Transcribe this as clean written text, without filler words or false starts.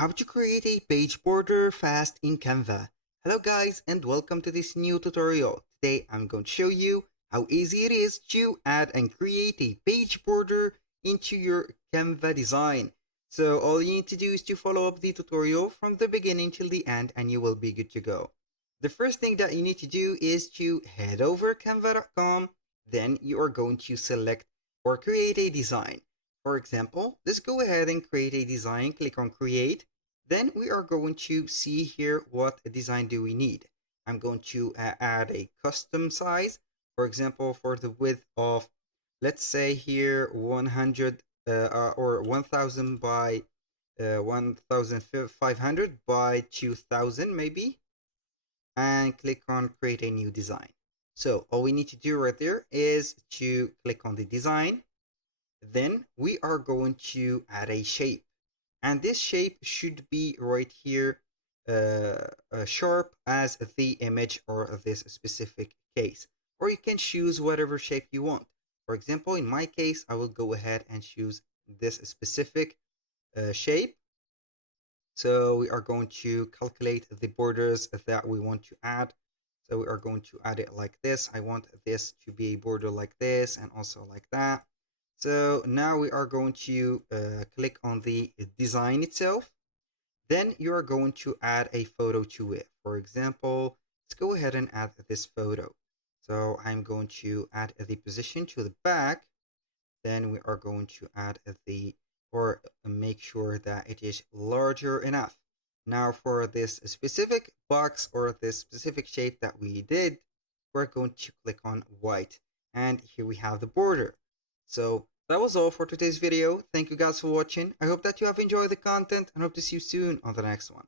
How to create a page border fast in Canva. Hello guys and welcome to this new tutorial. Today I'm going to show you how easy it is to add and create a page border into your Canva design. So all you need to do is to follow up the tutorial from the beginning till the end and you will be good to go. The first thing that you need to do is to head over canva.com. Then you are going to select or create a design. For example, let's go ahead and create a design. Click on create. Then we are going to see here what design do we need. I'm going to add a custom size. For example, for the width of, let's say here 100 or 1000 by 1500 by 2000 maybe. And click on create a new design. So all we need to do right there is to click on the design. Then we are going to add a shape. And this shape should be right here sharp as the image or this specific case. Or you can choose whatever shape you want. For example, in my case, I will go ahead and choose this specific shape. So we are going to calculate the borders that we want to add. So we are going to add it like this. I want this to be a border like this and also like that. So now we are going to click on the design itself. Then you are going to add a photo to it. For example, let's go ahead and add this photo. So I'm going to add the position to the back. Then we are going to add the, or make sure that it is larger enough. Now for this specific box or this specific shape that we did, we're going to click on white. And here we have the border. So that was all for today's video. Thank you guys for watching. I hope that you have enjoyed the content and hope to see you soon on the next one.